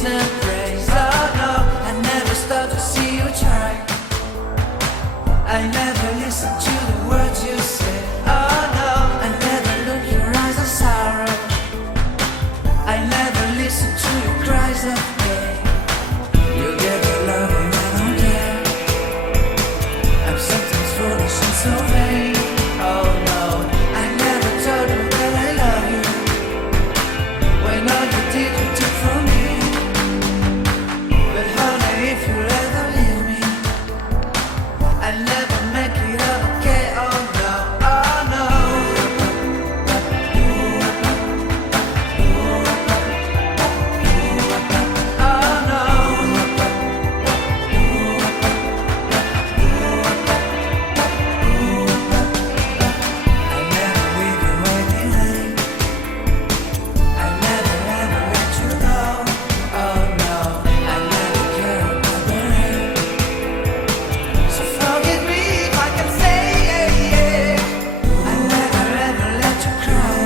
cheers and praise. Oh no, I never stop to see you try. I never listen to the words you say. Oh no, I never look your eyes of sorrow. I never listen to your cries of pain. You get your love and I don't care. I'm sometimes foolish and so vain. Oh no, I never told you that I love you, when all you did you took from me. But honey, if you ever leave me, I'll never make it up, okay? Oh no, oh no. Oh no. I'll never leave you waiting. I'll never ever let you go. Oh no, I'll never care about the rain. So forgive me if I can say I'll never ever let you cry.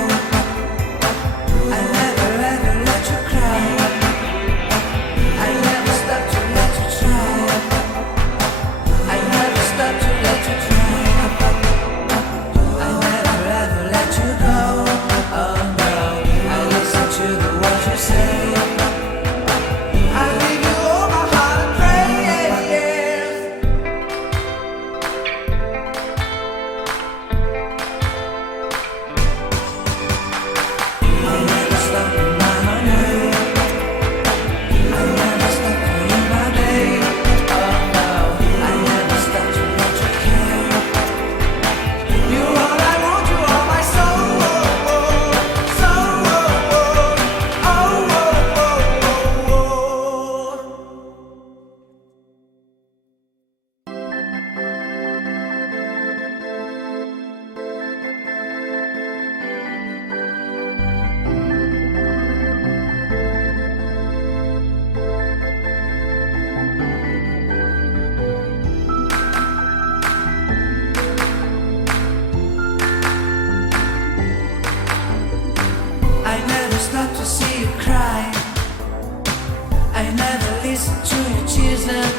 I'll never ever let you cry. I'll never stop to let you try. I'll never stop to let you try. I'll never ever let you go. Oh no, I listen to the words you say. I give you all my heart and prayers. I'll never stop in my way. I'll never stop for you, my babe. Oh no, I'll never stop to let you care. You're all I want, you are my soul. Soul. I never stop to see you cry. I never listen to your tears and